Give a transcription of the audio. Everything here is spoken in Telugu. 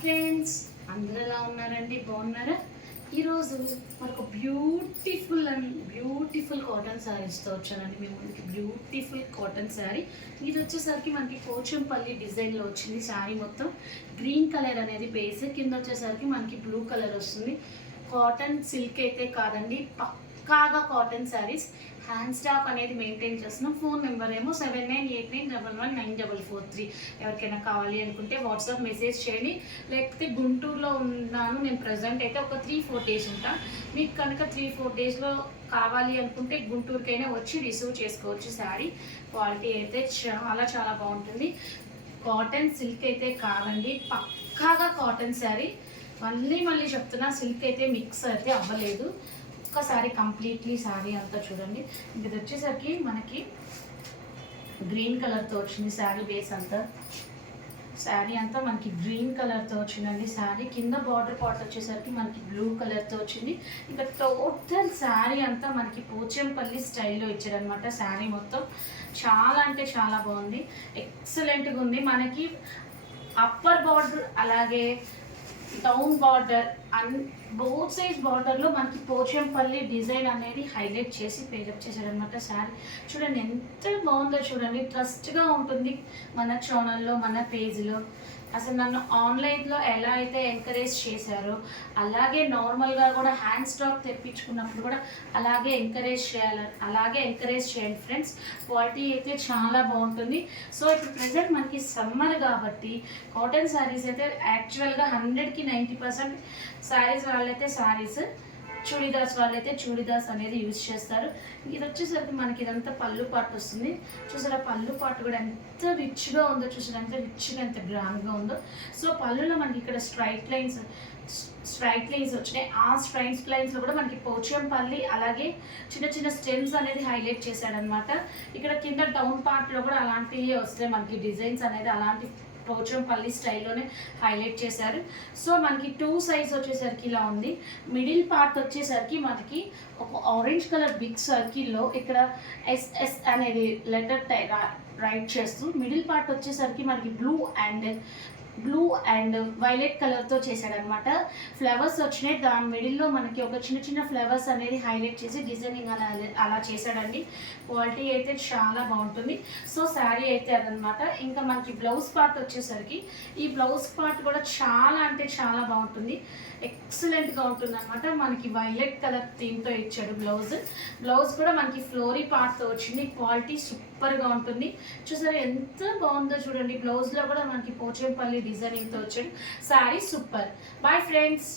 ఫ్రెండ్స్, అందరూ ఎలా ఉన్నారండి? బాగున్నారా? ఈరోజు మనకు బ్యూటిఫుల్ కాటన్ శారీస్తో వచ్చానండి. మేము మనకి బ్యూటిఫుల్ కాటన్ శారీ ఇది వచ్చేసరికి మనకి పోచంపల్లి డిజైన్లో వచ్చింది. శారీ మొత్తం గ్రీన్ కలర్ అనేది బేస్, కింద వచ్చేసరికి మనకి బ్లూ కలర్ వస్తుంది. కాటన్ సిల్క్ అయితే కాదండి, పక్కాగా కాటన్ శారీస్. హ్యాండ్ స్టాక్ అనేది మెయింటైన్ చేస్తున్నాం. ఫోన్ నెంబర్ ఏమో 7989119443. ఎవరికైనా కావాలి అనుకుంటే వాట్సాప్ మెసేజ్ చేయండి. లేకపోతే గుంటూరులో ఉన్నాను నేను, ప్రజెంట్ అయితే ఒక 3-4 డేస్ ఉంటాను. మీకు కనుక 3-4 డేస్లో కావాలి అనుకుంటే గుంటూరుకైనా వచ్చి రిసీవ్ చేసుకోవచ్చు. శారీ క్వాలిటీ అయితే చాలా బాగుంటుంది. కాటన్ సిల్క్ అయితే కాదండి, పక్కాగా కాటన్ శారీ. మళ్ళీ చెప్తున్నా, సిల్క్ అయితే మిక్స్ అయితే అవ్వలేదు. ఒక్కసారి కంప్లీట్లీ శారీ అంతా చూడండి. ఇది వచ్చేసరికి మనకి గ్రీన్ కలర్తో వచ్చింది. శారీ బేస్ అంతా, శారీ అంతా మనకి గ్రీన్ కలర్తో వచ్చిందండి. శారీ కింద బార్డర్ పార్ట్ వచ్చేసరికి మనకి బ్లూ కలర్తో వచ్చింది. ఇంకా టోటల్ శారీ అంతా మనకి పోచంపల్లి స్టైల్లో ఇచ్చారనమాట. శారీ మొత్తం చాలా అంటే చాలా బాగుంది, ఎక్సలెంట్గా ఉంది. మనకి అప్పర్ బార్డర్ అలాగే డౌన్ బార్డర్ బోత్ సైజ్ బార్డర్లో మనకి పోచంపల్లి డిజైన్ అనేది హైలైట్ చేసి పేరప్ చేశారనమాట. శారీ చూడండి ఎంత బాగుందో చూడండి. ట్రస్ట్గా ఉంటుంది మన ఛానల్లో, మన పేజ్లో. అసలు నన్ను ఆన్లైన్లో ఎలా అయితే ఎంకరేజ్ చేశారో అలాగే నార్మల్గా కూడా హ్యాండ్ స్టాక్ తెప్పించుకున్నప్పుడు కూడా అలాగే ఎంకరేజ్ చేయండి ఫ్రెండ్స్. క్వాలిటీ అయితే చాలా బాగుంటుంది. సో ఇప్పుడు ప్రజెంట్ మనకి సమ్మర్ కాబట్టి కాటన్ శారీస్ అయితే యాక్చువల్గా 100కి 90% శారీస్ వాళ్ళైతే శారీస్, చూడీదార్స్ వాళ్ళైతే చూడీదార్స్ అనేది యూజ్ చేస్తారు. ఇది వచ్చేసరికి మనకి ఇదంతా పళ్ళు పాటు వస్తుంది. చూసారా, పళ్ళు పాటు కూడా ఎంత రిచ్గా ఉందో, చూసారా ఎంత రిచ్గా ఎంత గ్రాండ్గా ఉందో. సో పళ్ళులో మనకి ఇక్కడ స్ట్రైట్ లైన్స్ వచ్చినాయి. ఆ స్ట్రైట్ లైన్స్లో కూడా మనకి పోచంపల్లి అలాగే చిన్న స్టెమ్స్ అనేది హైలైట్ చేశాడనమాట. ఇక్కడ కింద డౌన్ పార్ట్లో కూడా అలాంటివి వస్తాయి మనకి డిజైన్స్ అనేది, అలాంటి పోచంపల్లి స్టైల్లోనే హైలైట్ చేశారు. సో మనకి 2 సైజ్ వచ్చేసరికి ఇలా ఉంది. మిడిల్ పార్ట్ వచ్చేసరికి మనకి ఒక ఆరెంజ్ కలర్ బిగ్ సర్కిల్లో ఇక్కడ SS అనేది లెటర్ రైట్ చేస్తూ, మిడిల్ పార్ట్ వచ్చేసరికి మనకి బ్లూ అండ్ వైలెట్ కలర్తో చేశాడనమాట. ఫ్లవర్స్ వచ్చినాయి, దాని మిడిల్లో మనకి ఒక చిన్న ఫ్లవర్స్ అనేది హైలైట్ చేసి డిజైనింగ్ అలా చేశాడండి. క్వాలిటీ అయితే చాలా బాగుంటుంది. సో శారీ అయితే అదనమాట. ఇంకా మనకి బ్లౌజ్ పార్ట్ వచ్చేసరికి ఈ బ్లౌజ్ పార్ట్ కూడా చాలా అంటే చాలా బాగుంటుంది, ఎక్సలెంట్గా ఉంటుంది అనమాట. మనకి వైలెట్ కలర్ థీమ్తో ఇచ్చాడు బ్లౌజ్ కూడా మనకి ఫ్లోరీ పార్ట్తో వచ్చింది. క్వాలిటీ సూపర్గా ఉంటుంది. చూసారా ఎంత బాగుందో చూడండి. బ్లౌజ్లో కూడా మనకి పోచంపల్లి డిజైనింగ్తో వచ్చాడు. శారీ సూపర్. Bye friends.